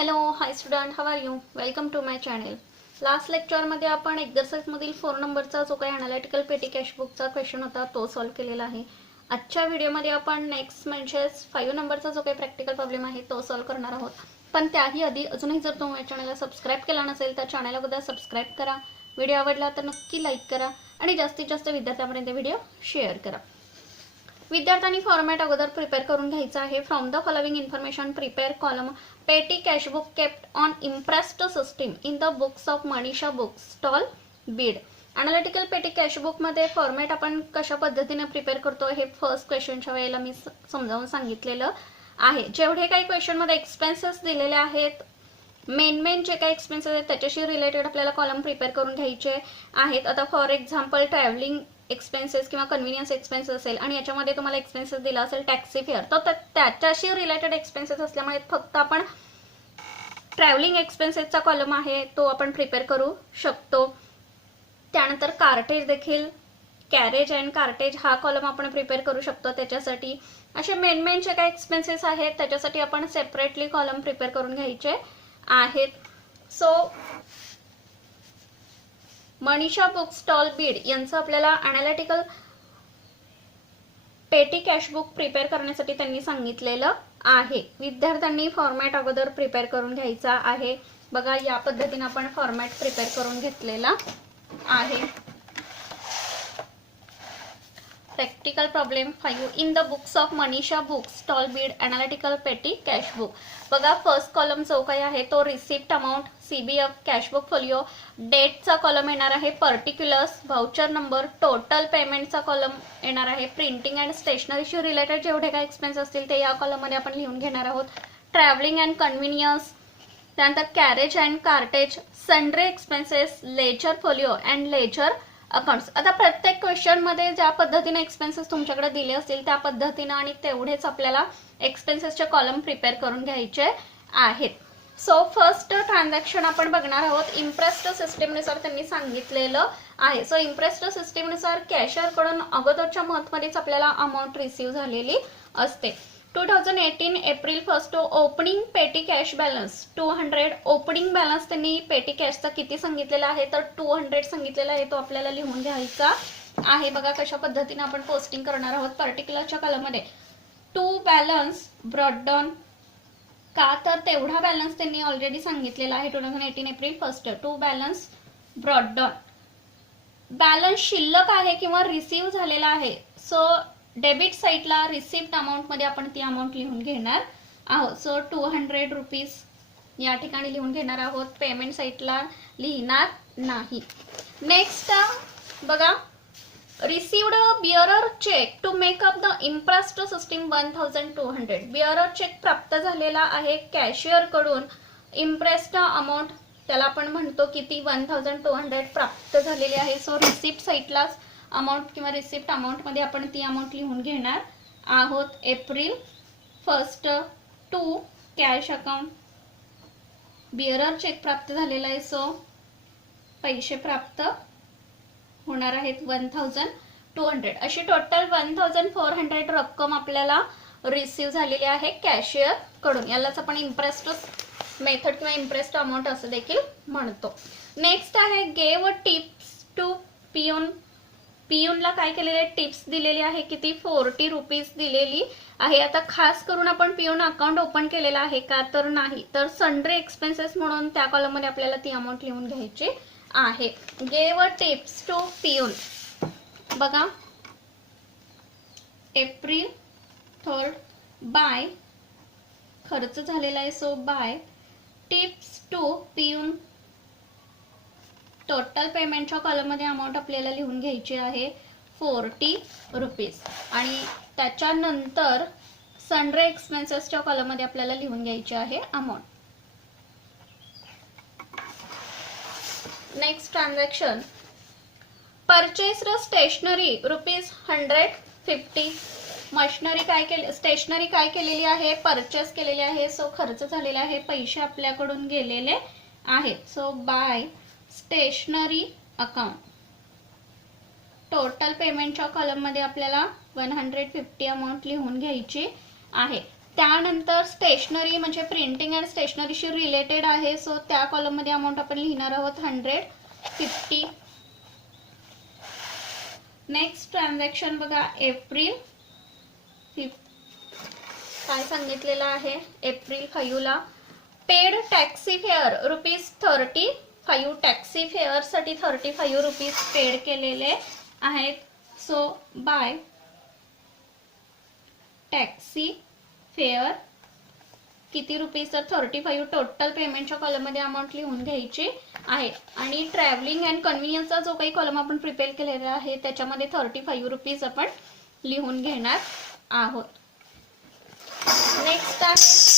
Hello hi student, how are you? Welcome to my channel. Last लेक्चरमध्ये आपण एक्झरसाइजमधील 4 नंबरचा जो काही ॲनालिटिकल पेटी कॅशबुकचा क्वेश्चन होता तो सॉल्व्ह केलेला आहे. आजच्या व्हिडिओमध्ये आपण नेक्स्ट म्हणजेच 5 नंबरचा जो काही प्रॅक्टिकल प्रॉब्लेम आहे तो सॉल्व्ह करणार आहोत. पण त्याही आधी अजूनही जर तुम्ही चॅनलला सबस्क्राईब केला नसेल तर चॅनलला बघा सबस्क्राईब करा. व्हिडिओ आवडला तर नक्की लाईक करा आणि जास्तीत जास्त विद्यार्थ्यांपर्यंत व्हिडिओ शेअर करा. विद्यार्थ्यांनी फॉर्मॅट अगोदर प्रिपेअर करून घ्यायचा आहे. From the following information prepare column petty cashbook kept on imprest system in the books of Manisha book stall Beed. Analytical petty cashbook मध्ये फॉर्मॅट आपण कशा पद्धतीने प्रिपेअर करतो हे फर्स्ट क्वेश्चनच्या वेळेला मी समजावून सांगितलेलं आहे. जेवढे काही क्वेश्चन मध्ये एक्सपेन्सेस दिलेले आहेत, मेन जे काही एक्सपेन्सेस आहेत त्याच्याशी रिलेटेड आपल्याला कॉलम प्रिपेअर करून घ्यायचे आहेत. आता फॉर एक्झाम्पल ट्रॅव्हलिंग एक्सपेन्सेस किंवा कन्व्हिनियन्स एक्सपेन्सेस असेल आणि याच्यामध्ये तुम्हाला एक्सपेन्सेस दिला असेल टॅक्सी फेअर, तर त्याच्याशी रिलेटेड एक्सपेन्सेस असल्यामुळे फक्त आपण ट्रॅव्हलिंग एक्सपेन्सेसचा कॉलम आहे तो आपण प्रिपेअर करू शकतो. त्यानंतर कार्टेज देखील, कॅरेज अँड कार्टेज हा कॉलम आपण प्रिपेअर करू शकतो. त्याच्यासाठी असे मेन जे काही एक्सपेन्सेस आहेत त्याच्यासाठी आपण सेपरेटली कॉलम प्रिपेअर करून घ्यायचे आहेत. So Manisha book stall Beed यांचं आपल्याला अनालिटिकल पेटी कॅशबुक प्रिपेअर करण्यासाठी त्यांनी सांगितलेलं आहे. विद्यार्थ्यांनी फॉर्मॅट अगोदर प्रिपेअर करून घ्यायचा आहे. बघा या पद्धतीने आपण फॉर्मॅट प्रिपेअर करून घेतलेला आहे. Practical problem 5 in the books of Manisha book stall Beed analytical petty cashbook. बघा फर्स्ट कॉलम जो काही आहे तो receipt amount, CBF, cashbook folio, डेटचा कॉलम येणार आहे, पर्टिक्युलर्स, व्हाउचर नंबर, टोटल पेमेंटचा कॉलम येणार आहे, प्रिंटिंग अँड स्टेशनरीशी रिलेटेड जेवढे काही एक्सपेन्स असतील ते या कॉलम मध्ये आपण लिहून घेणार आहोत. ट्रॅव्हलिंग अँड कन्व्हिनियन्स, त्यानंतर carriage and cartage, sundry expenses, ledger folio and ledger accounts. आता प्रत्येक क्वेश्चन मध्ये ज्या पद्धतीने एक्सपेन्सेस तुमच्याकडे दिले असतील त्या पद्धतीने आणि तेवढेच आपल्याला एक्सपेन्सेसचे कॉलम प्रिपेअर करून घ्यायचे आहेत. सो फर्स्ट ट्रान्झॅक्शन आपण बघणार आहोत. इम्प्रेस्ड सिस्टीमनुसार त्यांनी सांगितलेलं आहे. सो इम्प्रेस्ड सिस्टीमनुसार कॅशियरकडून अगोदरच्या मंथमध्येच आपल्याला अमाऊंट रिसीव्ह झालेली असते. 2018 एप्रिल 1 ओपनिंग पेटी कॅश बॅलन्स 200. ओपनिंग बॅलन्स त्यांनी पेटी कॅशचा किती सांगितलेला आहे तर 200 सांगितलेला आहे. तो आपल्याला लिहून घ्यायचा आहे. बघा कशा पद्धतीने आपण पोस्टिंग करणार आहोत. पर्टिक्युलरच्या कॉलममध्ये टू बॅलन्स ब्रॉट डाऊन, का तर तेवढा बॅलन्स त्यांनी ऑलरेडी सांगितलेला आहे. 2018 April 1 to balance brought down. Balance शिल्लक आहे किंवा रिसीव्ह झालेला आहे. सो डेबिट साईडला रिसिप्ट अमाऊंट मध्ये आपण ती अमाऊंट लिहून घेणार आहोत. सो 200 रुपीज या ठिकाणी लिहून घेणार आहोत. पेमेंट साईडला लिहिणार नाही. नेक्स्ट बघा, received bearer cheque to make up the imprest system 1200. Bearer cheque प्राप्त झालेला आहे कॅशियर कडून. इम्प्रेस्ड अमाऊंट त्याला आपण म्हणतो किती 1200 प्राप्त झालेली आहे. सो रिसिप्ट साईडलाच अमाऊंट किंवा रिसिप्ट अमाऊंट मध्ये आपण ती अमाऊंट लिहून घेणार आहोत. April 1 to cash account. Bearer cheque प्राप्त झालेला आहे. सो पैसे प्राप्त होणार आहेत 1200. अशी टोटल 1400 रक्कम आपल्याला रिसीव्ह झालेली आहे कॅशियर कडून. यालाच आपण इम्प्रेस्ड मेथड किंवा इम्प्रेस्ड अमाऊंट असं देखील म्हणतो. नेक्स्ट आहे गेव टिप्स टू पियून. पियूनला काय केलेले टिप्स दिलेली आहे किती 40 रुपीज दिलेली आहे. आता खास करून आपण पियून अकाउंट ओपन केलेला आहे का तर नाही, तर सन्ड्री एक्सपेन्सेस म्हणून त्या कॉलम मध्ये आपल्याला ती अमाऊंट लिहून घ्यायची आहे. Gave tips to peon. बघा एप्रिल 3 बाय खर्च झालेला आहे. So by tips to peon. Total पेमेंटच्या कॉलम मध्ये अमाऊंट आपल्याला लिहून घ्यायची आहे 40 रुपीज आणि त्याच्यानंतर सन्ड्री एक्सपेन्सेसच्या कॉलम मध्ये आपल्याला लिहून घ्यायची आहे amount. Next transaction purchased stationery rupees 150. Machinery काय केली, स्टेशनरी काय केलेली आहे परचेस केलेली आहे. सो खर्च झालेला आहे, पैसे आपल्याकडून गेलेले आहेत. So by stationery account. Total पेमेंटच्या कॉलम मध्ये आपल्याला 150 अमाऊंट लिहून घ्यायची आहे. त्यानंतर स्टेशनरी म्हणजे प्रिंटिंग अँड स्टेशनरीशी रिलेटेड आहे, सो त्या कॉलममध्ये अमाऊंट आपण लिहिणार आहोत 150. नेक्स्ट ट्रान्झॅक्शन बघा एप्रिल 5. काय सांगितलेलं आहे एप्रिल 5 ला paid taxi fair ₹35. Taxi fair साठी ₹35 पेड केलेले आहेत. सो बाय टॅक्सी फेअर किती रुपीज तर 35. टोटल पेमेंटच्या कॉलममध्ये अमाऊंट लिहून घ्यायची आहे. आणि ट्रॅव्हलिंग अँड कन्व्हिनियन्सचा जो काही कॉलम आपण प्रिपेअर केलेला आहे त्याच्यामध्ये ₹35 आपण लिहून घेणार आहोत. नेक्स्ट आहे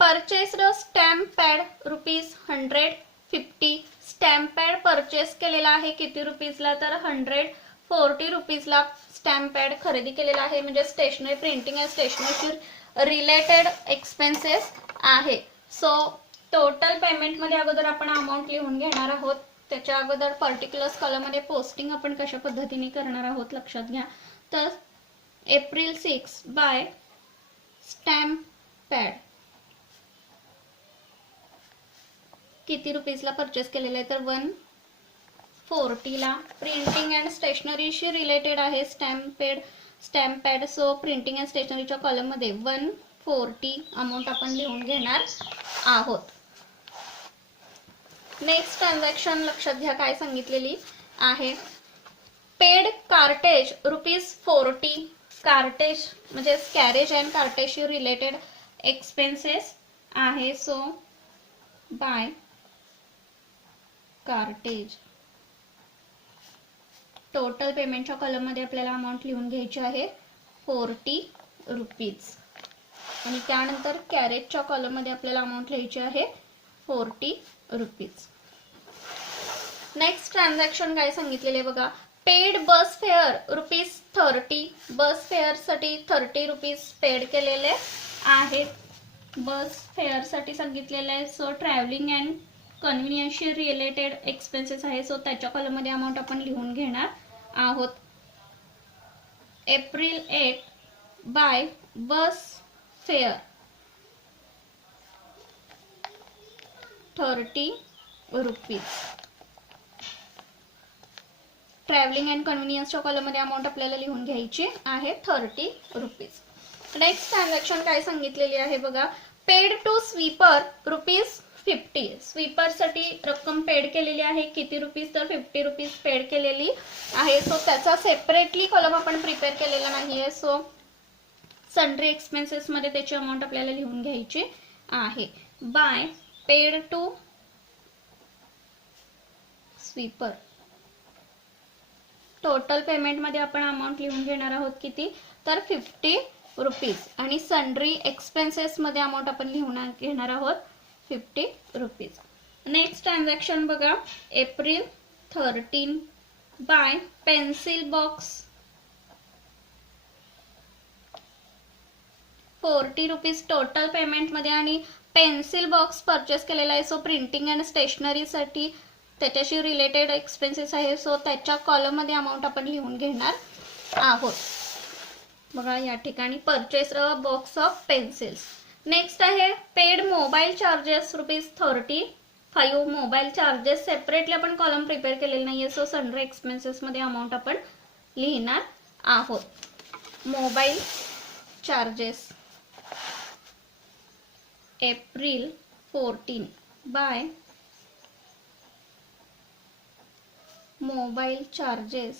purchased stamp pad ₹150. Stamp pad purchase केलेला आहे किती रुपीजला तर ₹140 स्टॅम्प पॅड खरेदी केलेला आहे. म्हणजे स्टेशनरी प्रिंटिंग अँड स्टेशनरीशी रिलेटेड एक्सपेन्सेस आहे. सो टोटल पेमेंटमध्ये अगोदर आपण अमाऊंट लिहून घेणार आहोत. त्याच्या अगोदर पर्टिक्युलर्स कॉलममध्ये पोस्टिंग आपण कशा पद्धतीने करणार आहोत लक्षात घ्या. तर एप्रिल 6 बाय स्टॅम्प पॅड किती रुपीजला परचेस केलेलं आहे तर 140. प्रिंटिंग अँड स्टेशनरीशी रिलेटेड आहे stamp pad. So printing and स्टेशनरीच्या कॉलममध्ये 140 अमाऊंट आपण लिहून घेणार आहोत. नेक्स्ट ट्रान्झॅक्शन लक्षात घ्या काय सांगितलेली आहे पेड कार्टेज ₹40. कार्टेज म्हणजे कॅरेज अँड कार्टेजशी रिलेटेड एक्सपेन्सेस आहे. सो बाय कार्टेज टोटल पेमेंटच्या कॉलममध्ये आपल्याला अमाऊंट लिहून घ्यायची आहे ₹40. आणि त्यानंतर कॅरेजच्या कॉलममध्ये आपल्याला अमाऊंट लिहायची आहे ₹40. नेक्स्ट ट्रान्झॅक्शन काय सांगितलेले बघा पेड बस फेअर ₹30. बस फेअरसाठी ₹30 पेड केलेले आहेत. बस फेअरसाठी सांगितलेलं आहे. सो ट्रॅव्हलिंग अँड कन्व्हिनियन्सशी रिलेटेड एक्सपेन्सेस आहे. सो त्याच्या कॉलममध्ये अमाऊंट आपण लिहून घेणार आहोत. April 8 by bus fare ₹30. Travelling and कन्व्हिनियन्सच्या कॉलममध्ये अमाऊंट आपल्याला लिहून घ्यायची आहे ₹30. नेक्स्ट ट्रान्झॅक्शन काय सांगितलेली आहे बघा पेड टू स्वीपर ₹50. स्वीपरसाठी रक्कम पेड केलेली आहे किती रुपीज तर ₹50 पेड केलेली आहे. सो त्याचा सेपरेटली कॉलम आपण प्रिपेअर केलेला नाहीये. सो सन्ड्री एक्सपेन्सेस मध्ये त्याची अमाऊंट आपल्याला लिहून घ्यायची आहे. By paid to sweeper total payment मध्ये आपण अमाऊंट लिहून घेणार आहोत किती तर ₹50. आणि सन्ड्री एक्सपेन्सेस मध्ये अमाऊंट आपण लिहून घेणार आहोत ₹50. नेक्स्ट ट्रान्झॅक्शन बघा April 13 by pencil box ₹40 total payment मध्ये आणि पेन्सिल बॉक्स परचेस केलेला आहे. सो प्रिंटिंग अँड स्टेशनरीसाठी त्याच्याशी रिलेटेड एक्सपेन्सेस आहे. सो त्याच्या कॉलममध्ये अमाऊंट आपण लिहून घेणार आहोत. बघा या ठिकाणी purchase box of pencils. Next आहे paid mobile charges ₹35. Mobile charges separately आपण कॉलम प्रिपेअर केलेले नाहीये. सो सन्ड्री एक्सपेन्सेस मध्ये अमाऊंट आपण लिहिणार आहोत. Mobile charges April 14 by mobile charges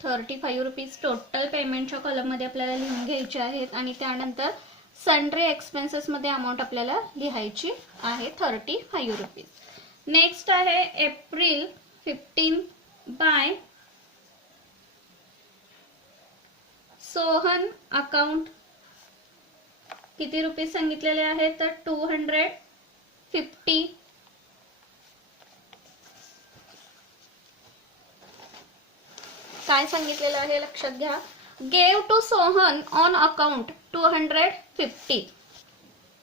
₹35 total पेमेंटच्या कॉलममध्ये आपल्याला लिहून घ्यायचे आहेत. आणि त्यानंतर सन्ड्री एक्सपेन्सेस मध्ये अमाऊंट आपल्याला लिहायची आहे ₹35. नेक्स्ट आहे एप्रिल 15 बाय सोहन अकाउंट किती रुपये सांगितलेले आहे तर 250. काय सांगितलेलं आहे लक्षात घ्या gave to Sohan on account 250.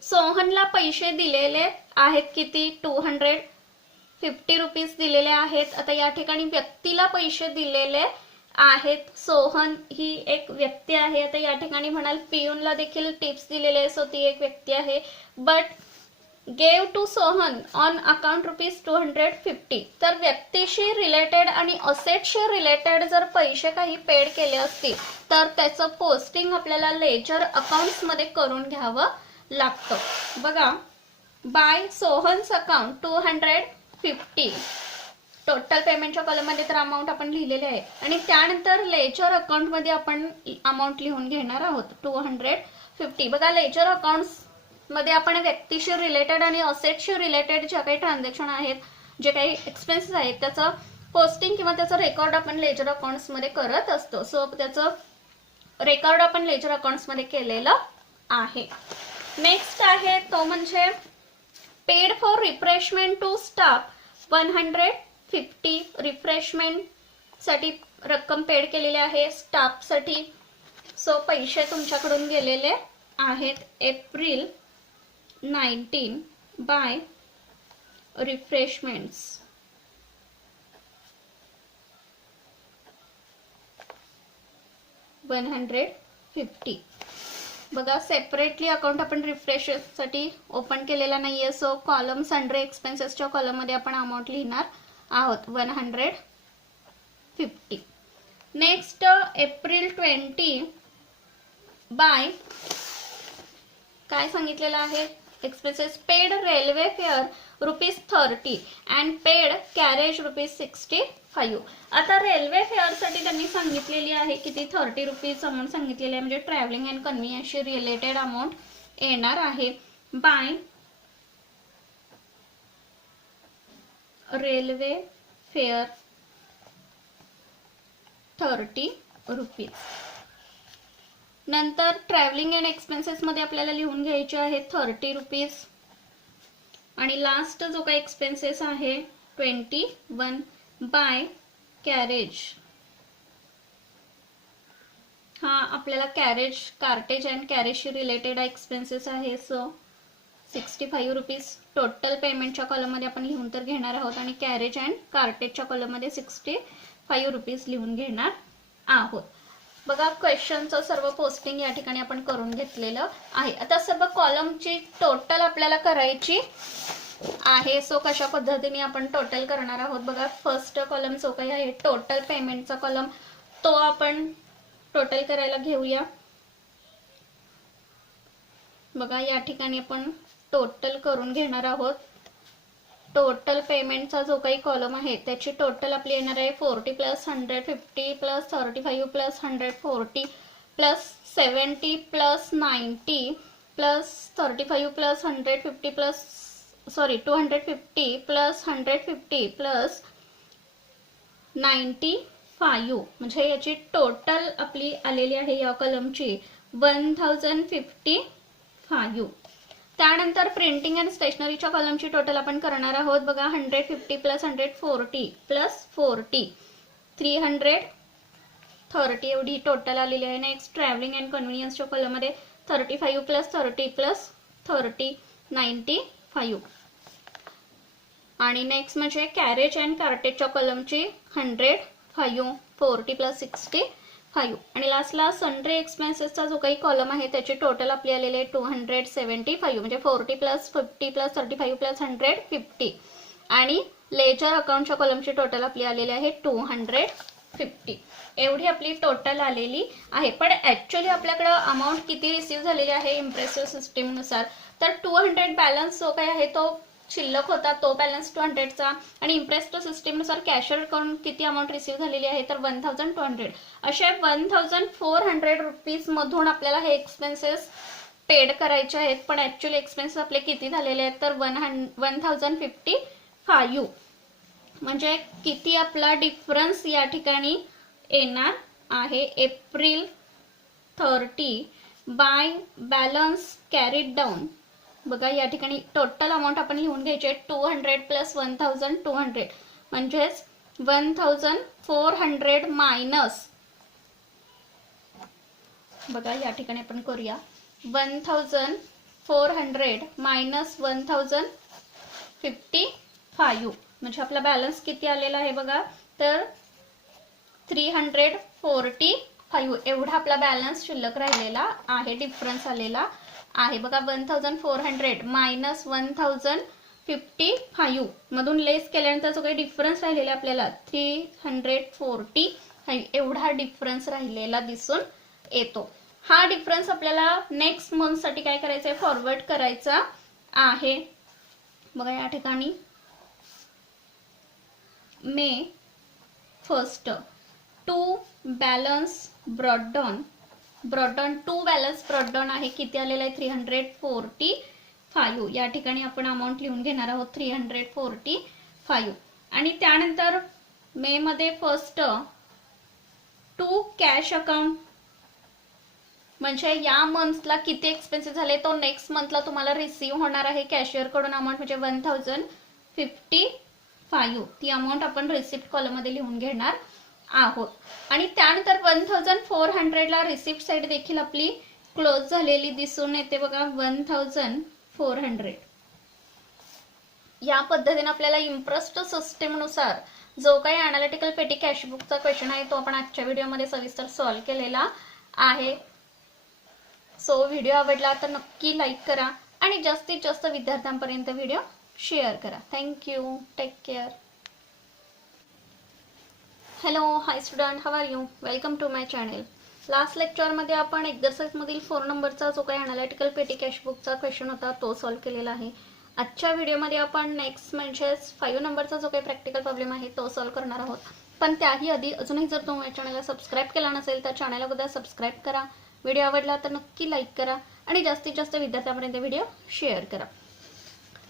सोहनला पैसे दिलेले आहेत किती 250. 50 रुपीज दिलेले आहेत. आता या ठिकाणी व्यक्तीला पैसे दिलेले आहेत. सोहन ही एक व्यक्ती आहे. आता या ठिकाणी म्हणाल पियूनला देखील टिप्स दिलेले आहे, सो ती एक व्यक्ती आहे. But gave to Sohan on account ₹250. तर व्यक्तीशी रिलेटेड आणि असेटशी रिलेटेड जर पैसे काही पेड केले असतील तर त्याचं पोस्टिंग आपल्याला लेजर अकाउंट्स मध्ये करून घ्यावं लागतं. बघा, बाय सोहन्स अकाउंट 250 टोटल पेमेंटच्या कॉलम मध्ये तर अमाऊंट आपण लिहिलेले आहे आणि त्यानंतर लेजर अकाउंट मध्ये आपण अमाऊंट लिहून घेणार आहोत 250. बघा, लेजर अकाउंट्स मध्ये आपण व्यक्तीशी रिलेटेड आणि असेटशी रिलेटेड ज्या काही ट्रान्झॅक्शन आहेत, जे काही एक्सपेन्सेस आहेत, त्याचं पोस्टिंग किंवा त्याचं रेकॉर्ड आपण लेजर अकाउंट्स मध्ये करत असतो. सो त्याचं रेकॉर्ड आपण लेजर अकाउंट्स मध्ये केलेलं आहे. नेक्स्ट आहे तो म्हणजे paid for refreshment to staff 150. Refreshment साठी रक्कम पेड केलेली आहे स्टाफ साठी. सो पैसे तुमच्याकडून गेलेले आहेत एप्रिल 19 बाय रिफ्रेशमेंट्स. $150. बघा, सेपरेटली अकाउंट आपण रिफ्रेश साठी ओपन केलेला नाहीये. सो कॉलम सन्ड्री एक्सपेन्सेसच्या कॉलम मध्ये आपण अमाऊंट लिहिणार आहोत 150. नेक्स्ट एप्रिल 20 बाय काय सांगितलेलं आहे expenses paid railway fare ₹30 and paid carriage ₹65. आता रेल्वे फेअर साठी त्यांनी सांगितलेली आहे किती 30 रुपीज अमाऊंट सांगितलेली आहे, म्हणजे ट्रॅव्हलिंग अँड कन्व्हिनियन्सशी रिलेटेड अमाऊंट येणार आहे. By railway fare 30 rupees. नंतर ट्रॅव्हलिंग अँड एक्सपेन्सेस मध्ये आपल्याला लिहून घ्यायचे आहे 30 रुपीज. आणि लास्ट जो काही एक्सपेन्सेस आहे 21 बाय कॅरेज. हा आपल्याला कार्टेज अँड कॅरेजशी रिलेटेड एक्सपेन्सेस आहे. सो 65 रुपीज टोटल पेमेंटच्या कॉलम मध्ये आपण लिहून तर घेणार आहोत आणि कॅरेज अँड कार्टेजच्या कॉलम मध्ये 65 रुपीज लिहून घेणार आहोत. बघा, क्वेश्चनचं सर्व पोस्टिंग या ठिकाणी आपण करून घेतलेलं आहे. आता सर्व कॉलमची टोटल आपल्याला करायची आहे. सो कशा पद्धतीने आपण टोटल करणार आहोत. बघा, फर्स्ट कॉलम जो काही आहे टोटल पेमेंटचा कॉलम, तो आपण टोटल करायला घेऊया. बघा, या ठिकाणी आपण टोटल करून घेणार आहोत. टोटल पेमेंटचा जो काही कॉलम आहे त्याची टोटल आपली येणार आहे 40 plus 150 plus 35 plus 140 plus 70 plus 90 plus 35 plus 150 plus 250 plus 150 plus 95, म्हणजे याची टोटल आपली आलेली आहे या कॉलमची 1055. त्यानंतर प्रिंटिंग अँड स्टेशनरीच्या कॉलमची टोटल आपण करणार आहोत. बघा, 150 प्लस 140 प्लस 40 330 एवढी टोटल आलेली आहे. नेक्स्ट ट्रॅव्हलिंग अँड कन्व्हिनियन्सच्या कॉलममध्ये 35 प्लस 30 प्लस 30 95. आणि नेक्स्ट म्हणजे कॅरेज अँड कार्टेजच्या कॉलमची 105 40 प्लस 65. आणि लास्टला सन्ड्री एक्सपेन्सेसचा जो काही कॉलम आहे त्याची टोटल आपली आलेली आहे 275, म्हणजे 40 प्लस 50 प्लस 35 प्लस 150. आणि लेजर अकाउंटच्या कॉलमची टोटल आपली आलेली आहे 250. एवढी आपली टोटल आलेली आहे. पण ऍक्च्युअली आपल्याकडे अमाऊंट किती रिसीव्ह झालेली आहे इम्प्रेसिव्ह सिस्टीमनुसार, तर 200 बॅलन्स जो काही आहे तो शिल्लक होता, तो बॅलन्स 200चा. आणि इम्प्रेसिव्ह सिस्टीमनुसार कॅशर कडून किती अमाऊंट रिसीव्ह झालेली आहे तर 1200. अशा 1400 रुपीज मधून आपल्याला हे एक्सपेन्सेस पेड करायचे आहेत. पण ऍक्च्युअली एक्सपेन्सेस आपले किती झालेले आहेत तर 1055. म्हणजे किती आपला डिफरन्स या ठिकाणी येणार आहे. April 30 by balance carried down. बघा, या ठिकाणी टोटल अमाऊंट आपण लिहून घ्यायची आहे 200 प्लस 1200, म्हणजेच 1400 मायनस. बघा, या ठिकाणी आपण करूया 1400 मायनस 1055, म्हणजे आपला बॅलन्स किती आलेला आहे बघा, तर 345 एवढा आपला बॅलन्स शिल्लक राहिलेला आहे, डिफरन्स आलेला आहे बघा. 1400 मायनस 1055 मधून लेस केल्यानंतर जो काही डिफरन्स राहिलेला आपल्याला 345 एवढा डिफरन्स राहिलेला दिसून येतो. हा डिफरन्स आपल्याला नेक्स्ट मंथ साठी काय करायचं आहे, फॉरवर्ड करायचा आहे बघा. या ठिकाणी मे 1 टू बॅलन्स ब्रॉडडाऊन टू बॅलन्स ब्रॉडडाऊन आहे, किती आलेला आहे 345. या ठिकाणी आपण अमाऊंट लिहून घेणार आहोत 345. आणि त्यानंतर मे मध्ये 1 टू कॅश अकाउंट, म्हणजे या मंथला किती एक्सपेन्सेस झाले तो नेक्स्ट मंथला तुम्हाला रिसीव्ह होणार आहे कॅशियर कडून अमाऊंट, म्हणजे 1055. ती अमाऊंट आपण रिसिप्ट कॉलम मध्ये लिहून घेणार आहोत. आणि त्यानंतर 1400 ला रिसिप्ट साइड देखील आपली क्लोज झालेली दिसून येते बघा. 1400 या पद्धतीने आपल्याला इम्प्रेस्ड सिस्टीम नुसार जो काही अनालिटिकल पेटी कॅशबुकचा क्वेश्चन आहे तो आपण आजच्या व्हिडिओमध्ये सविस्तर सॉल्व्ह केलेला आहे. सो व्हिडिओ आवडला तर नक्की लाईक करा आणि जास्तीत जास्त विद्यार्थ्यांपर्यंत व्हिडिओ शेअर करा. Thank you. Take care. Hello, hi student, how are you? Welcome to my channel. Last लेक्चरमध्ये आपण एक्झरसाइज मधील 4 नंबरचा जो काही अनालिटिकल पेटी कॅशबुकचा क्वेश्चन होता तो सॉल्व्ह केलेला आहे. आजच्या व्हिडिओमध्ये आपण नेक्स्ट म्हणजेच 5 नंबरचा जो काही प्रॅक्टिकल प्रॉब्लेम आहे तो सॉल्व्ह करणार आहोत. पण त्याही आधी अजूनही जर तुम्ही चॅनलला सबस्क्राईब केला नसेल तर चॅनलला सुद्धा सबस्क्राईब करा. व्हिडिओ आवडला तर नक्की लाईक करा आणि जास्तीत जास्त विद्यार्थ्यांपर्यंत व्हिडिओ शेअर करा.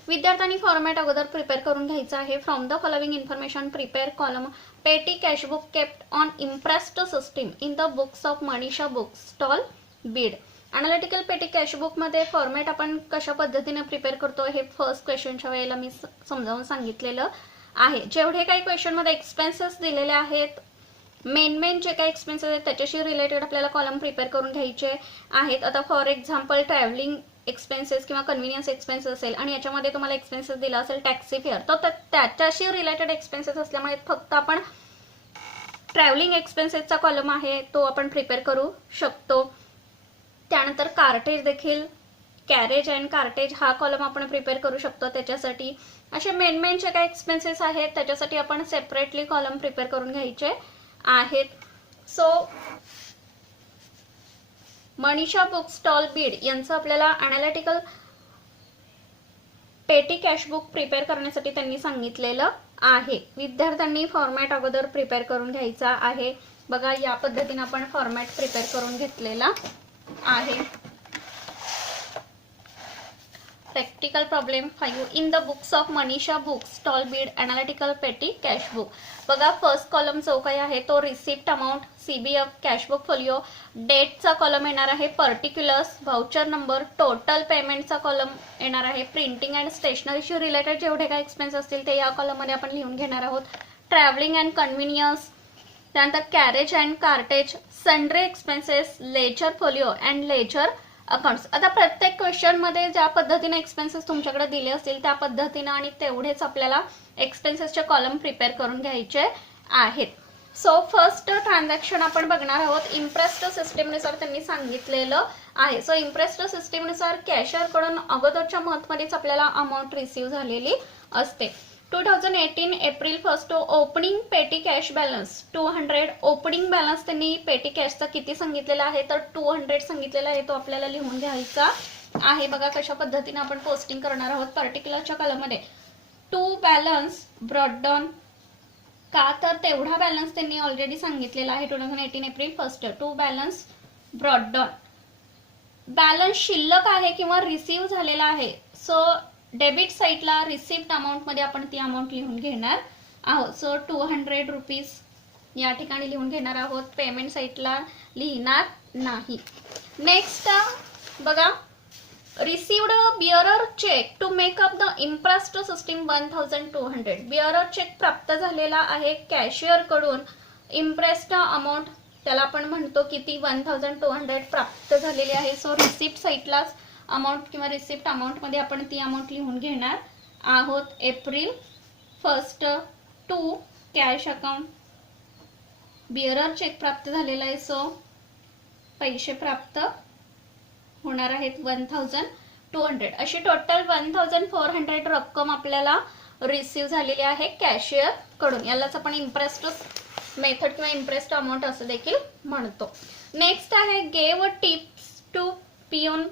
विद्यार्थ्यांनी फॉर्मॅट अगोदर प्रिपेअर करून घ्यायचा आहे. From the following information prepare column petty cashbook kept on imprest system in the books of Manisha book stall Beed. Analytical petty cashbook मध्ये फॉर्मॅट आपण कशा पद्धतीने प्रिपेअर करतो हे फर्स्ट क्वेश्चनच्या वेळेला मी समजावून सांगितलेलं आहे. जेवढे काही क्वेश्चन मध्ये एक्सपेन्सेस दिलेले आहेत, मेन जे काही एक्सपेन्सेस आहेत त्याच्याशी रिलेटेड आपल्याला कॉलम प्रिपेअर करून घ्यायचे आहेत. आता फॉर एक्झाम्पल ट्रॅव्हलिंग एक्सपेन्सेस किंवा कन्व्हिनियन्स एक्सपेन्सेस असेल आणि याच्यामध्ये तुम्हाला एक्सपेन्सेस दिला असेल टॅक्सी फेअर, तर त्याच्याशी रिलेटेड एक्सपेन्सेस असल्यामुळे फक्त आपण ट्रॅव्हलिंग एक्सपेन्सेसचा कॉलम आहे तो आपण प्रिपेअर करू शकतो. त्यानंतर कार्टेज देखील, कॅरेज अँड कार्टेज हा कॉलम आपण प्रिपेअर करू शकतो. त्याच्यासाठी असे मेन जे काही एक्सपेन्सेस आहेत त्याच्यासाठी आपण सेपरेटली कॉलम प्रिपेअर करून घ्यायचे आहेत. So Manisha book stall Beed यांचं आपल्याला अनालिटिकल पेटी कॅशबुक प्रिपेअर करण्यासाठी त्यांनी सांगितलेलं आहे. विद्यार्थ्यांनी फॉर्मॅट अगोदर प्रिपेअर करून घ्यायचा आहे बघा. या पद्धतीने आपण फॉर्मॅट प्रिपेअर करून घेतलेला आहे. Practical problem 5 in the books of Manisha book stall Beed analytical petty cashbook. बघा फर्स्ट कॉलम जो काही आहे तो receipt amount, CBF, cashbook folio, डेटचा कॉलम येणार आहे, पर्टिक्युलर्स, व्हाउचर नंबर, टोटल पेमेंटचा कॉलम येणार आहे, प्रिंटिंग अँड स्टेशनरीशी रिलेटेड जेवढे काही एक्सपेन्स असतील ते या कॉलम मध्ये आपण लिहून घेणार आहोत. ट्रॅव्हलिंग अँड कन्व्हिनियन्स, त्यानंतर carriage and cartage, sundry expenses, ledger folio and ledger accounts. आता प्रत्येक क्वेश्चन मध्ये ज्या पद्धतीने एक्सपेन्सेस तुमच्याकडे दिले असतील त्या पद्धतीने आणि तेवढेच आपल्याला एक्सपेन्सेसचे कॉलम प्रिपेअर करून घ्यायचे आहेत. सो फर्स्ट ट्रान्झॅक्शन आपण बघणार आहोत. इम्प्रेस्ड सिस्टीमनुसार त्यांनी सांगितलेलं आहे. सो इम्प्रेस्ड सिस्टीमनुसार कॅशियर कडून अगोदरच्या मंथमध्येच आपल्याला अमाऊंट रिसीव्ह झालेली असते. 2018 एप्रिल 1 ओपनिंग पेटी कॅश बॅलन्स 200. ओपनिंग बॅलन्स त्यांनी पेटी कॅशचा किती सांगितलेला आहे तर 200 सांगितलेला आहे. तो आपल्याला लिहून घ्यायचा आहे बघा. कशा पद्धतीने आपण पोस्टिंग करणार आहोत. पर्टिक्युलरच्या कॉलममध्ये टू बॅलन्स ब्रॉडडाऊन, का तर तेवढा बॅलन्स त्यांनी ऑलरेडी सांगितलेला आहे. 2018 एप्रिल 1 टू बॅलन्स ब्रॉडडाऊन. बॅलन्स शिल्लक आहे किंवा रिसीव्ह झालेला आहे. सो डेबिट साईडला रिसिप्ट अमाऊंट मध्ये आपण ती अमाऊंट लिहून घेणार आहोत. सो 200 रुपीज या ठिकाणी लिहून घेणार आहोत. पेमेंट साईडला लिहिणार नाही. नेक्स्ट बघा, received bearer cheque to make up the imprest system 1200. Bearer cheque प्राप्त झालेला आहे कॅशियर कडून. इम्प्रेस्ड अमाऊंट त्याला आपण म्हणतो किती 1200 प्राप्त झालेली आहे. सो रिसिप्ट साईडलाच अमाऊंट किंवा रिसिप्ट अमाऊंट मध्ये आपण ती अमाऊंट लिहून घेणार आहोत. April first to cash account, bearer cheque प्राप्त झालेला आहे, सो पैसे प्राप्त होणार आहेत 1200. अशी टोटल 1400 रक्कम आपल्याला रिसीव झालेली आहे कॅशियर कडून. यालाच आपण इंटरेस्ट मेथड किंवा इंटरेस्ट अमाऊंट असं देखील म्हणतो. नेक्स्ट आहे गेव टिप्स टू पियून.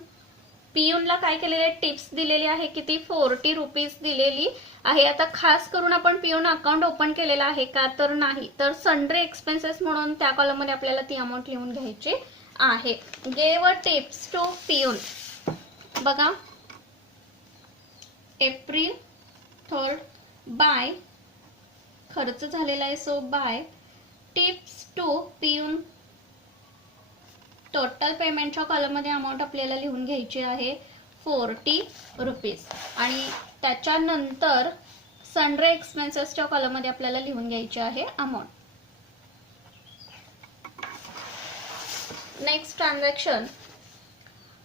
पियूनला काय केलेले टिप्स दिलेली आहे, किती 40 रुपीज दिलेली आहे. आता खास करून आपण पियून अकाउंट ओपन केलेला आहे का, तर नाही. तर सन्ड्री एक्सपेन्सेस म्हणून त्या कॉलम मध्ये आपल्याला ती अमाऊंट लिहून घ्यायची आहे. गेव टिप्स टू पियून बघा, एप्रिल 3 बाय खर्च झालेला आहे, so by tips to peon. Total पेमेंटच्या कॉलम मध्ये अमाऊंट आपल्याला लिहून घ्यायची आहे 40 रुपीज. आणि त्याच्यानंतर सन्ड्री एक्सपेन्सेसच्या कॉलम मध्ये आपल्याला लिहून घ्यायची आहे amount. Next transaction,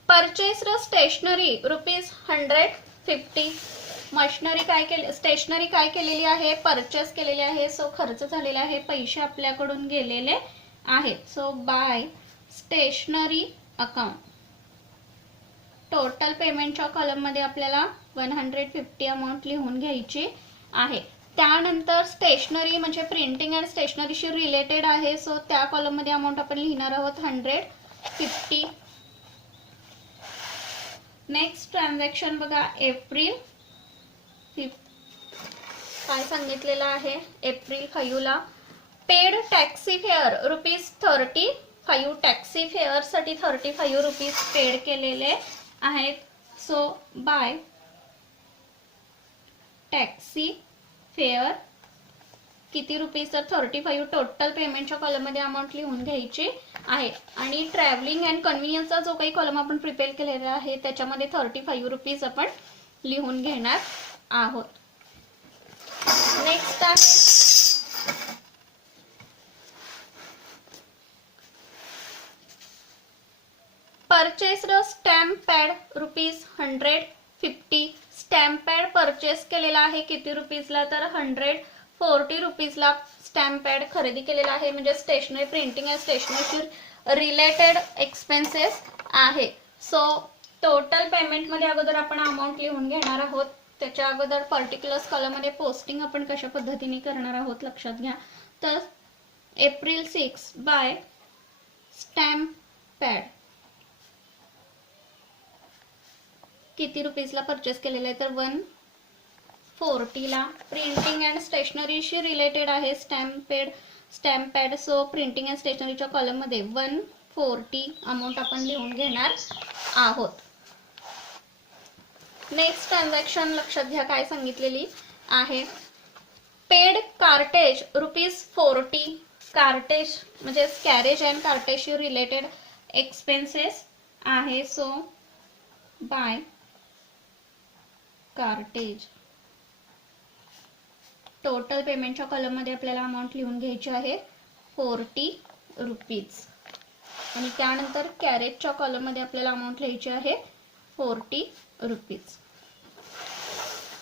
purchased stationery ₹150. Machinery काय केली, स्टेशनरी काय केलेली आहे, परचेस केलेली आहे, सो खर्च झालेला आहे, पैसे आपल्याकडून गेलेले आहेत, so by stationery account. Total पेमेंटच्या कॉलम मध्ये आपल्याला 150 अमाऊंट लिहून घ्यायची आहे. त्यानंतर स्टेशनरी म्हणजे प्रिंटिंग अँड स्टेशनरीशी रिलेटेड आहे, सो त्या कॉलम मध्ये अमाऊंट आपण लिहिणार आहोत 150. नेक्स्ट ट्रान्झॅक्शन बघा, एप्रिल 5 काय सांगितलेलं आहे, एप्रिल 5 ला paid taxi fair ₹35. Taxi fair साठी 35 रुपीज पेड केलेले आहेत, सो बाय टॅक्सी फेअर किती रुपीज, तर 35. टोटल पेमेंटच्या कॉलम मध्ये अमाऊंट लिहून घ्यायची आहे. आणि ट्रॅव्हलिंग अँड कन्व्हिनियन्सचा जो काही कॉलम आपण प्रिपेअर केलेला आहे त्याच्यामध्ये 35 रुपीज आपण लिहून घेणार आहोत. नेक्स्ट आहे purchased stamp pad ₹150. Stamp pad purchase केलेला आहे किती रुपीजला, तर 140 रुपीजला स्टॅम्प पॅड खरेदी केलेला आहे. म्हणजे स्टेशनरी प्रिंटिंग अँड स्टेशनरीशी रिलेटेड एक्सपेन्सेस आहे. सो टोटल पेमेंट मध्ये अगोदर आपण अमाऊंट लिहून घेणार आहोत. त्याच्या अगोदर पर्टिक्युलर्स कॉलम मध्ये पोस्टिंग आपण कशा पद्धतीने करणार आहोत लक्षात घ्या. तर एप्रिल 6 बाय स्टॅम्प पॅड किती रुपीजला परचेस केलेला आहे, तर 140 ला. प्रिंटिंग अँड स्टेशनरीशी रिलेटेड आहे stamp pad, so printing and स्टेशनरीच्या कॉलम मध्ये 140 अमाऊंट आपण लिहून घेणार आहोत. नेक्स्ट ट्रान्झॅक्शन लक्षात घ्या काय सांगितलेली आहे, पेड कार्टेज ₹40. कार्टेज म्हणजे कॅरेज अँड कार्टेजशी रिलेटेड एक्सपेन्सेस आहे, सो बाय कार्टेज. टोटल पेमेंटच्या कॉलम मध्ये आपल्याला अमाऊंट लिहून घ्यायची आहे 40 रुपीज. आणि त्यानंतर कॅरेजच्या कॉलम मध्ये आपल्याला अमाऊंट लिहायची आहे 40 रुपीज.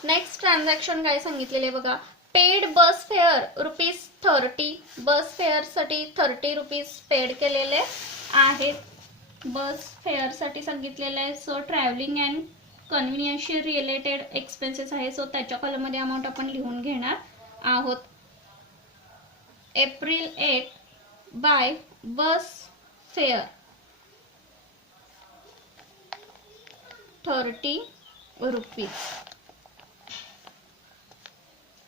नेक्स्ट ट्रान्झॅक्शन काय सांगितलेले बघा, पेड बस फेअर ₹30. बस फेअर साठी 30 रुपीज पेड केलेले आहेत. बस फेअर साठी सांगितलेले आहे, सो ट्रॅव्हलिंग अँड कन्व्हिनियन्सशी रिलेटेड एक्सपेन्सेस आहे, सो त्याच्या कॉलम मध्ये अमाऊंट आपण लिहून घेणार आहोत. April 8 by bus fare 30 rupees.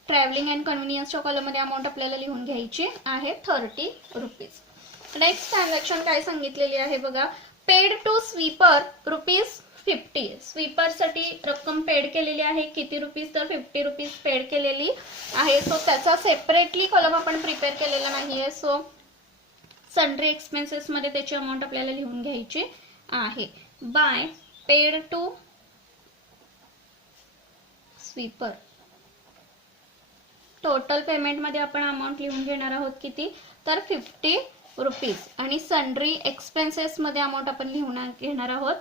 Travelling and कन्व्हिनियन्सच्या कॉलम मध्ये अमाऊंट आपल्याला लिहून घ्यायची आहे 30 रुपीज. नेक्स्ट ट्रान्झॅक्शन काय सांगितलेली आहे बघा, पेड टू स्वीपर ₹50. स्वीपर साठी रक्कम पेड केलेली आहे किती रुपीज, तर 50 रुपीज पेड केलेली आहे. सो त्याचा सेपरेटली कॉलम आपण प्रिपेअर केलेला नाहीये, सो सन्ड्री एक्सपेन्सेस मध्ये त्याची अमाऊंट आपल्याला लिहून घ्यायची आहे. By paid to sweeper. Total payment मध्ये आपण अमाऊंट लिहून घेणार आहोत किती, तर 50 रुपीज. आणि सन्ड्री एक्सपेन्सेस मध्ये अमाऊंट आपण लिहून घेणार आहोत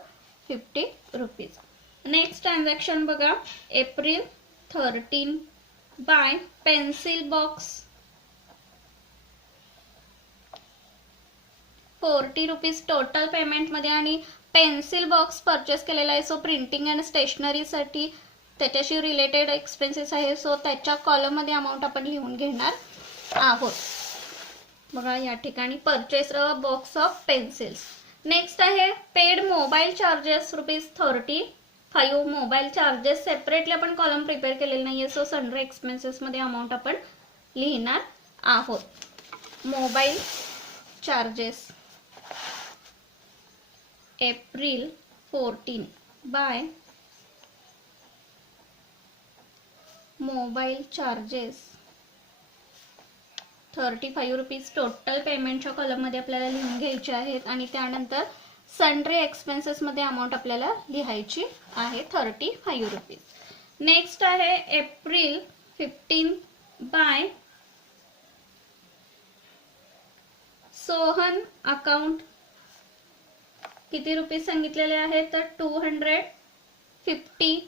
50 रुपीज. नेक्स्ट ट्रान्झॅक्शन बघा, April 13 by pencil box 40 rupees total पेमेंटमध्ये आणि पेन्सिल बॉक्स परचेस केलेला आहे. सो प्रिंटिंग अँड स्टेशनरीसाठी त्याच्याशी रिलेटेड एक्सपेन्सेस आहे. सो त्याच्या कॉलममध्ये अमाऊंट आपण लिहून घेणार आहोत. बघा या ठिकाणी purchase box of pencils. Next आहे paid mobile charges ₹35. Mobile charges separately आपण कॉलम प्रिपेअर केलेला नाहीये. सो सन्ड्री एक्सपेन्सेसमध्ये अमाऊंट आपण लिहिणार आहोत. Mobile charges April 14 by mobile charges ₹35 total पेमेंटच्या कॉलममध्ये आपल्याला लिहून घ्यायचे आहेत आणि त्यानंतर सन्ड्री एक्सपेन्सेसमध्ये अमाऊंट आपल्याला लिहायची आहे ₹35. नेक्स्ट आहे एप्रिल 15 बाय सोहन अकाउंट. किती रुपीज सांगितलेले आहेत तर 250.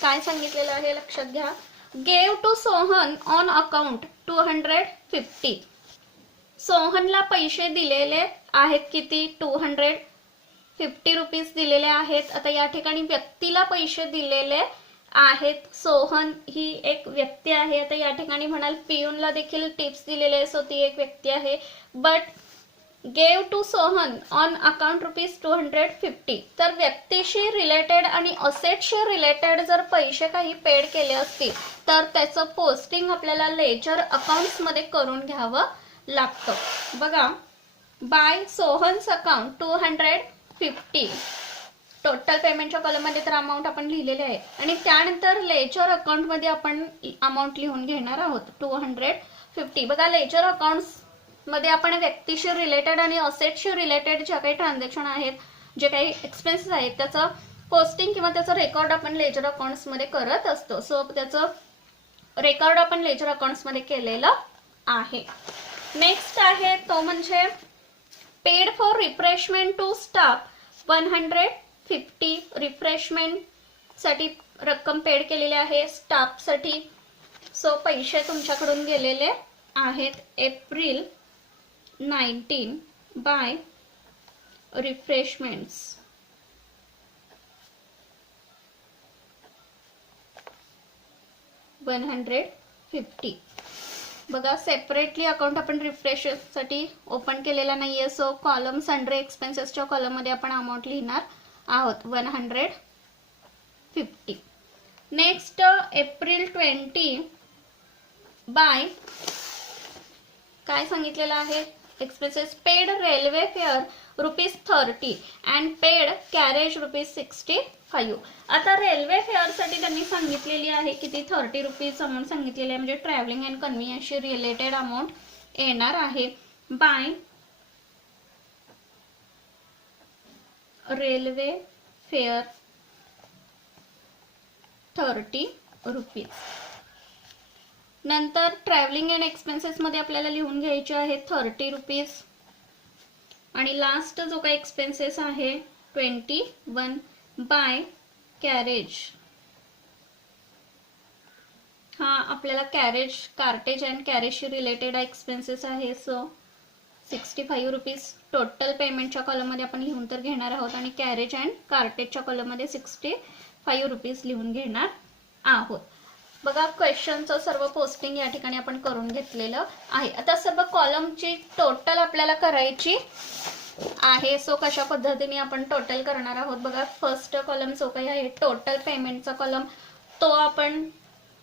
काय सांगितलेलं आहे लक्षात घ्या. Gave to Sohan on account 250. सोहनला पैसे दिलेले आहेत किती 250 रुपीज दिलेले आहेत. आता या ठिकाणी व्यक्तीला पैसे दिलेले आहेत. सोहन ही एक व्यक्ती आहे. आता या ठिकाणी म्हणाल पियूनला देखील टिप्स दिलेले आहे. सो ती एक व्यक्ती आहे. But gave to Sohan on account ₹250. तर व्यक्तीशी रिलेटेड आणि असेटशी रिलेटेड जर पैसे काही पेड केले असतील तर त्याचं पोस्टिंग आपल्याला लेजर अकाउंट्स मध्ये करून घ्यावं लागतं. बघा बाय सोहन्स अकाउंट 250 टोटल पेमेंटच्या कॉलममध्ये तर अमाऊंट आपण लिहिलेले आहे आणि त्यानंतर लेजर अकाउंटमध्ये आपण अमाऊंट लिहून घेणार आहोत 250. बघा लेजर अकाउंट्स मध्ये आपण व्यक्तीशी रिलेटेड आणि असेटशी रिलेटेड ज्या काही ट्रान्झॅक्शन आहेत, जे काही एक्सपेन्सेस आहेत त्याचं पोस्टिंग किंवा त्याचं रेकॉर्ड आपण लेजर अकाउंट्स मध्ये करत असतो. सो त्याचं रेकॉर्ड आपण लेजर अकाउंट्स मध्ये केलेलं आहे. नेक्स्ट आहे तो म्हणजे paid for refreshment to staff 150. Refreshment साठी रक्कम पेड केलेली आहे स्टाफसाठी. सो पैसे तुमच्याकडून गेलेले आहेत एप्रिल 19 बाय रिफ्रेशमेंट्स. $150. बघा सेपरेटली अकाउंट आपण रिफ्रेशसाठी ओपन केलेला नाहीये. सो कॉलम सन्ड्री एक्सपेन्सेसच्या कॉलम मध्ये आपण अमाऊंट लिहिणार आहोत 150. नेक्स्ट एप्रिल 20 बाय काय सांगितलेलं आहे expenses paid railway fare ₹30 and paid carriage ₹65. आता रेल्वे फेअर साठी त्यांनी सांगितलेली आहे किती ₹30 अमाऊंट सांगितलेली आहे. म्हणजे ट्रॅव्हलिंग अँड कन्व्हिनियन्सशी रिलेटेड अमाऊंट येणार आहे बाय रेल्वे फेअर ₹30. नंतर ट्रॅव्हलिंग अँड एक्सपेन्सेस मध्ये आपल्याला लिहून घ्यायचे आहेत ₹30 आणि लास्ट जो काही एक्सपेन्सेस आहे 21 बाय कॅरेज. हा आपल्याला कार्टेज अँड कॅरेजशी रिलेटेड एक्सपेन्सेस आहे. सो ₹65 टोटल पेमेंटच्या कॉलम मध्ये आपण लिहून तर घेणार आहोत आणि कॅरेज अँड कार्टेजच्या कॉलम मध्ये ₹65 लिहून घेणार आहोत. बघा क्वेश्चनचं सर्व पोस्टिंग या ठिकाणी आपण करून घेतलेलं आहे. आता सर्व कॉलमची टोटल आपल्याला करायची आहे. सो कशा पद्धतीने आपण टोटल करणार आहोत. बघा फर्स्ट कॉलम जो काही आहे टोटल पेमेंटचा कॉलम तो आपण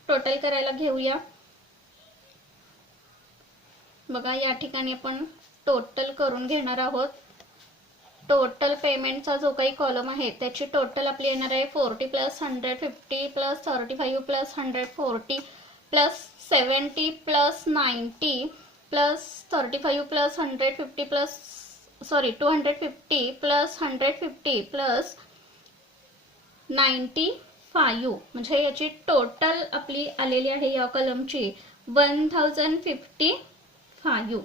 टोटल करायला घेऊया. बघा या ठिकाणी आपण टोटल करून घेणार आहोत. टोटल पेमेंटचा जो काही कॉलम आहे त्याची टोटल आपली येणार आहे 40 plus 150 plus 35 plus 140 plus 70 plus 90 plus 35 plus 150 plus 250 plus 150 plus 95 म्हणजे याची टोटल आपली आलेली आहे या कॉलमची 1055.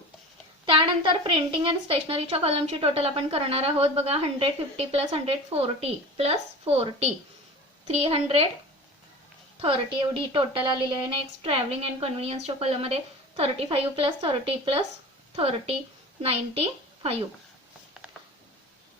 त्यानंतर प्रिंटिंग अँड स्टेशनरीच्या कॉलमची टोटल आपण करणार आहोत बघा. 150 प्लस 140 प्लस 40 330 एवढी टोटल आलेली आहे. नेक्स्ट ट्रॅव्हलिंग अँड कन्व्हिनियन्सच्या कॉलममध्ये 35 प्लस 30 प्लस 30 95.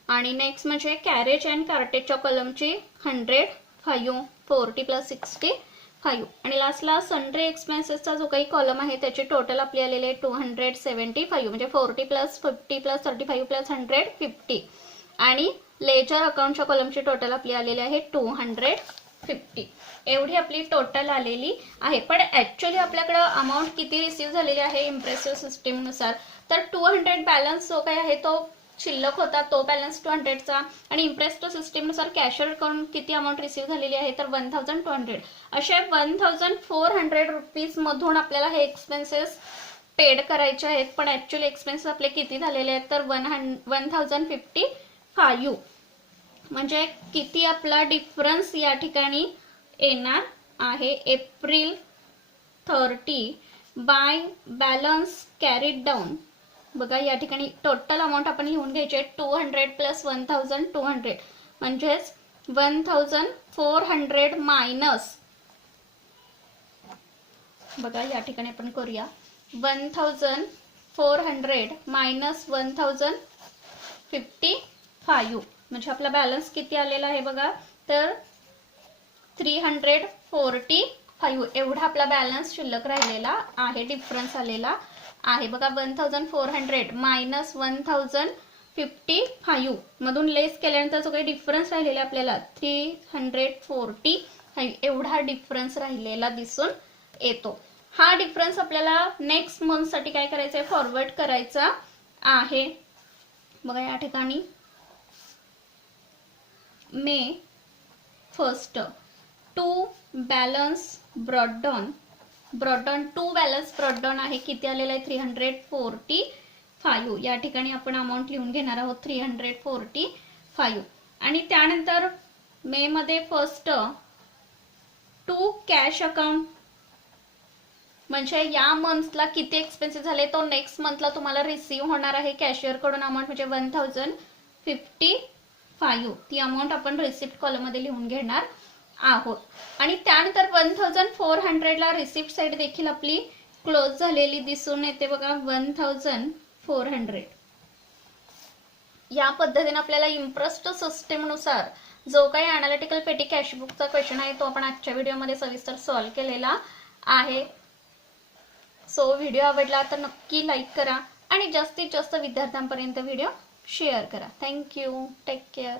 आणि नेक्स्ट म्हणजे कॅरेज अँड कार्टेजच्या कॉलमची 105 40 प्लस 65. आणि लास्टला सन्ड्री एक्सपेन्सेसचा जो काही कॉलम आहे त्याचे टोटल आपले आलेले आहे 275 म्हणजे 40 प्लस 50 प्लस 35 प्लस 150. आणि लेजर अकाउंटच्या कॉलमची टोटल आपली आलेली आहे 250. एवढी आपली टोटल आलेली आहे. पण ऍक्च्युअली आपल्याकडे अमाऊंट किती रिसीव्ह झालेली आहे इम्प्रेसिव्ह सिस्टीमनुसार, तर 200 बॅलन्स जो काही आहे तो शिल्लक होता, तो बॅलन्स 200चा. आणि इम्प्रेसिव्ह सिस्टीमनुसार कॅशियर कडून किती अमाऊंट रिसीव्ह झालेली आहे तर 1200. असे 1400 रुपीज मधून आपल्याला हे एक्सपेन्सेस पेड करायचे आहेत. पण ऍक्च्युअली एक्सपेन्सेस आपले किती झालेले आहेत तर 1055. म्हणजे किती आपला डिफरन्स या ठिकाणी येणार आहे. April 30 by balance carried down. बघा या ठिकाणी टोटल अमाऊंट आपण लिहून घ्यायची आहे 200 प्लस 1200 म्हणजेच 1400 मायनस, बघा या ठिकाणी आपण करूया 1400 मायनस 1055 म्हणजे आपला बॅलन्स किती आलेला आहे बघा तर 345 एवढा आपला बॅलन्स शिल्लक राहिलेला आहे, डिफरन्स आलेला आहे बघा. 1400 मायनस 1055 मधून लेस केल्यानंतर जो काही डिफरन्स राहिलेला आपल्याला 345 एवढा डिफरन्स राहिलेला दिसून येतो. हा डिफरन्स आपल्याला नेक्स्ट मंथ साठी काय करायचं आहे फॉरवर्ड करायचा आहे. बघा या ठिकाणी मे 1 टू बॅलन्स ब्रॉडडाऊन टू बॅलन्स ब्रॉडडाऊन आहे किती आलेला आहे 345. या ठिकाणी आपण अमाऊंट लिहून घेणार आहोत 345. आणि त्यानंतर मे मध्ये 1 टू कॅश अकाउंट म्हणजे या मंथला किती एक्सपेन्सेस झाले तो नेक्स्ट मंथला तुम्हाला रिसीव्ह होणार आहे कॅशियर कडून अमाऊंट म्हणजे 1055. ती अमाऊंट आपण रिसिप्ट कॉलम मध्ये लिहून घेणार आहोत. आणि त्यानंतर 1400 ला रिसिप्ट साइड देखील आपली क्लोज झालेली दिसून येते बघा 1400. या पद्धतीने आपल्याला इम्प्रेस्ड सिस्टीमनुसार जो काही अनालिटिकल पेटी कॅशबुकचा क्वेश्चन आहे तो आपण आजच्या व्हिडिओमध्ये सविस्तर सॉल्व्ह केलेला आहे. सो व्हिडिओ आवडला तर नक्की लाईक करा आणि जास्तीत जास्त विद्यार्थ्यांपर्यंत व्हिडिओ शेअर करा. थँक्यू. Take care.